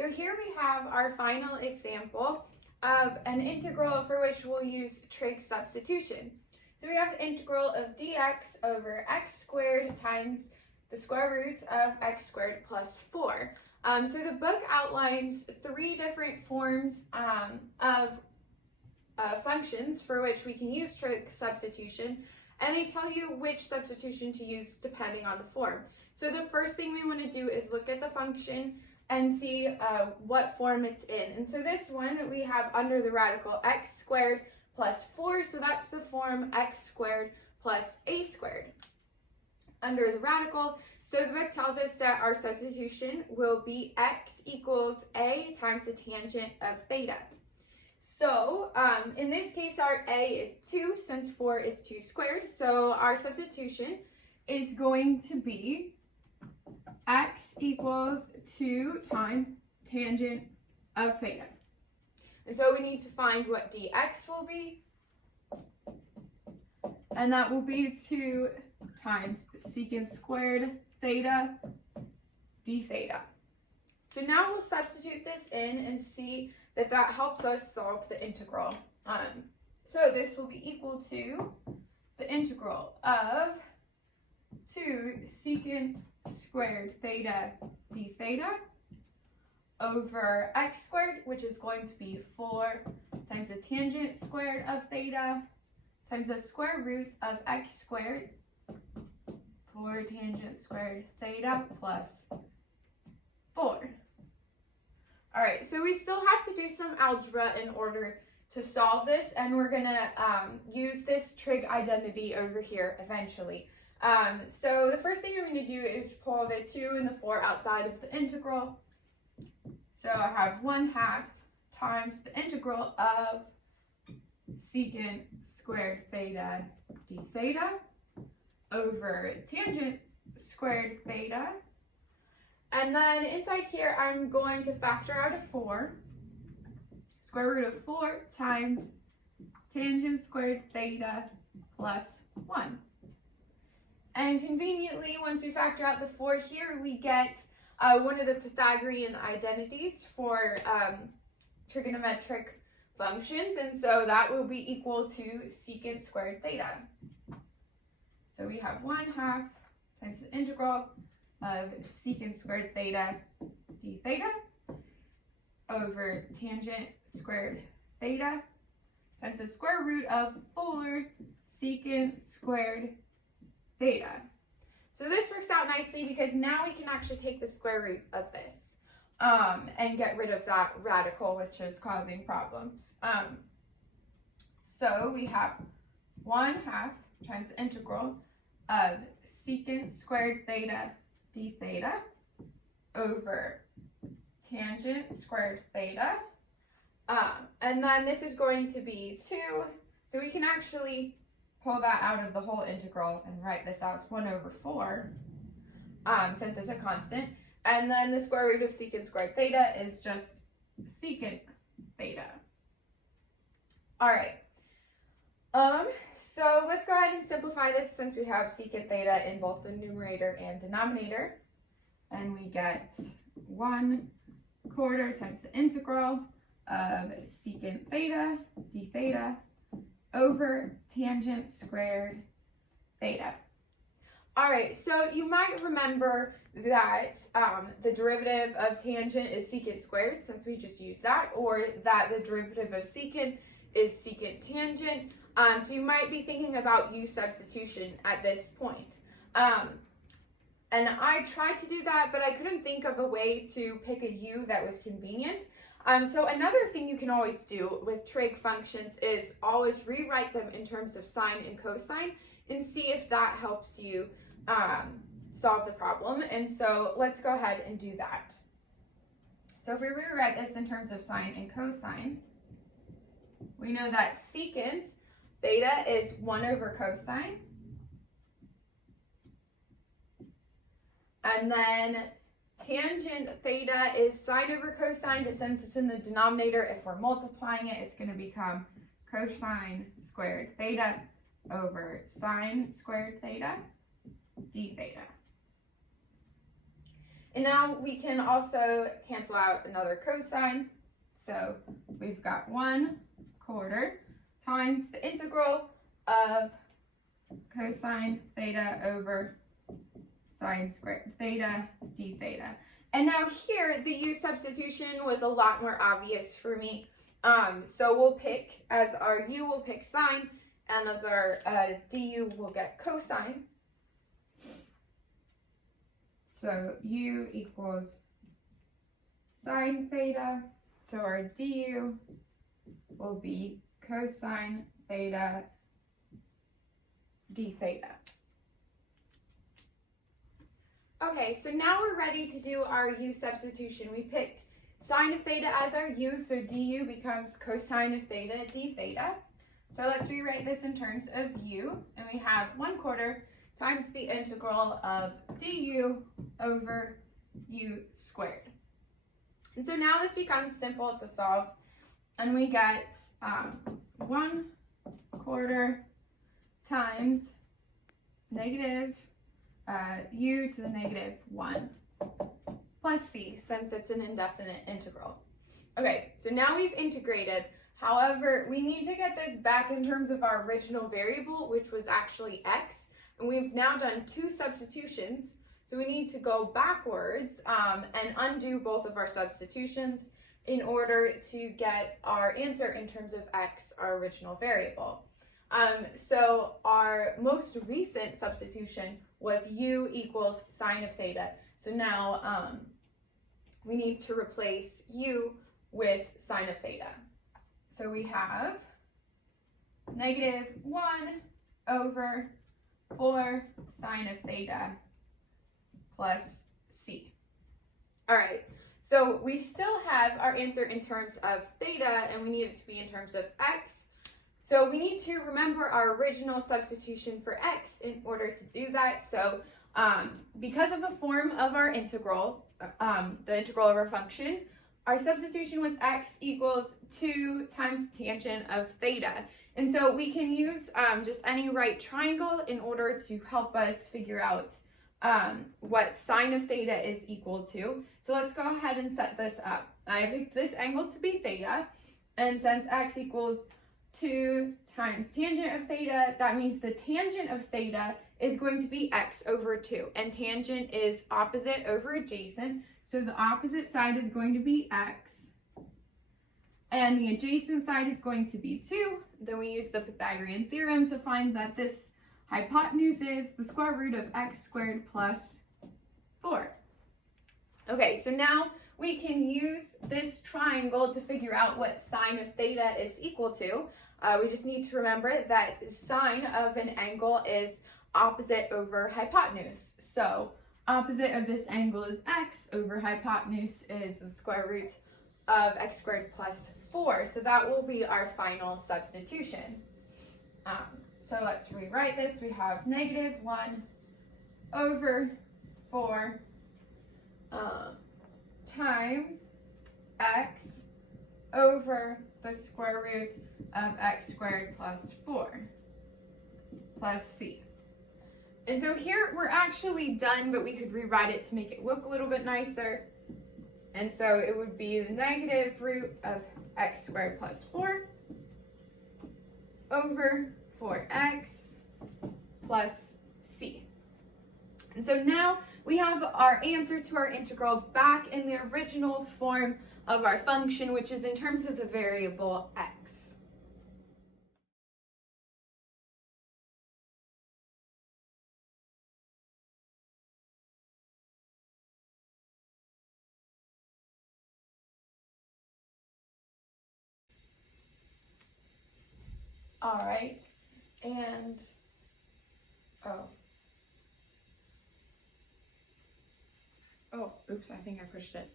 So here we have our final example of an integral for which we'll use trig substitution. So we have the integral of dx over x squared times the square root of x squared plus 4. So the book outlines 3 different forms of functions for which we can use trig substitution, and they tell you which substitution to use depending on the form. So the first thing we want to do is look at the function and see what form it's in. And so this one we have under the radical x squared plus 4, so that's the form x squared plus a squared under the radical. So the book tells us that our substitution will be x equals a times the tangent of theta. So in this case our a is 2 since 4 is 2 squared. So our substitution is going to be x equals 2 times tangent of theta. And so we need to find what dx will be. And that will be 2 times secant squared theta d theta. So now we'll substitute this in and see that that helps us solve the integral. So this will be equal to the integral of 2 secant squared theta d theta over x squared, which is going to be 4 times the tangent squared of theta times the square root of x squared, 4 tangent squared theta plus 4. All right, so we still have to do some algebra in order to solve this, and we're gonna use this trig identity over here eventually. So the first thing I'm going to do is pull the 2 and the 4 outside of the integral. So I have 1/2 times the integral of secant squared theta d theta over tangent squared theta. And then inside here I'm going to factor out a 4. Square root of 4 times tangent squared theta plus 1. And conveniently, once we factor out the 4 here, we get one of the Pythagorean identities for trigonometric functions, and so that will be equal to secant squared theta. So we have 1/2 times the integral of secant squared theta d theta over tangent squared theta times the square root of 4 secant squared theta. So this works out nicely because now we can actually take the square root of this and get rid of that radical, which is causing problems. So we have 1/2 times the integral of secant squared theta d theta over tangent squared theta. And then this is going to be 2, so we can actually pull that out of the whole integral and write this out as 1/4, since it's a constant. And then the square root of secant squared theta is just secant theta. All right. So let's go ahead and simplify this since we have secant theta in both the numerator and denominator. And we get 1/4 times the integral of secant theta d theta over tangent squared theta. All right, so you might remember that the derivative of tangent is secant squared, since we just used that, or that the derivative of secant is secant tangent. So you might be thinking about u substitution at this point. And I tried to do that, but I couldn't think of a way to pick a u that was convenient. So another thing you can always do with trig functions is always rewrite them in terms of sine and cosine and see if that helps you solve the problem. And so let's go ahead and do that. So if we rewrite this in terms of sine and cosine, we know that secant theta is 1/cosine. And then tangent theta is sine over cosine, but since it's in the denominator, if we're multiplying it, it's going to become cosine squared theta over sine squared theta d theta. And now we can also cancel out another cosine. So we've got 1/4 times the integral of cosine theta over sine squared theta d theta. And now here, the u substitution was a lot more obvious for me. So we'll pick, as our u, we'll pick sine, and as our du, we'll get cosine. So u equals sine theta. So our du will be cosine theta d theta. Okay, so now we're ready to do our u substitution. We picked sine of theta as our u, so du becomes cosine of theta d theta. So let's rewrite this in terms of u, and we have 1/4 times the integral of du over u squared. And so now this becomes simple to solve, and we get 1/4 times negative u to the negative 1 plus c, since it's an indefinite integral. Okay, so now we've integrated. However, we need to get this back in terms of our original variable, which was actually x, and we've now done 2 substitutions. So we need to go backwards and undo both of our substitutions in order to get our answer in terms of x, our original variable. So our most recent substitution was u equals sine of theta. So now we need to replace u with sine of theta. So we have negative 1/4 sine of theta plus c. All right, so we still have our answer in terms of theta, and we need it to be in terms of x. So we need to remember our original substitution for x in order to do that. So because of the form of our integral, the integral of our function, our substitution was x equals 2 times tangent of theta. And so we can use just any right triangle in order to help us figure out what sine of theta is equal to. So let's go ahead and set this up. I picked this angle to be theta, and since x equals 2 times tangent of theta, that means the tangent of theta is going to be x over 2, and tangent is opposite over adjacent, so the opposite side is going to be x, and the adjacent side is going to be 2. Then we use the Pythagorean theorem to find that this hypotenuse is the square root of x squared plus 4. Okay, so now we can use this triangle to figure out what sine of theta is equal to. We just need to remember that sine of an angle is opposite over hypotenuse. So opposite of this angle is x, over hypotenuse is the square root of x squared plus 4. So that will be our final substitution. So let's rewrite this. We have negative 1/4 times x over the square root of x squared plus 4 plus c. And so here we're actually done, but we could rewrite it to make it look a little bit nicer. And so it would be the negative root of x squared plus 4 over 4x plus c. And so now we have our answer to our integral back in the original form of our function, which is in terms of the variable x. All right, and oops, I think I pushed it.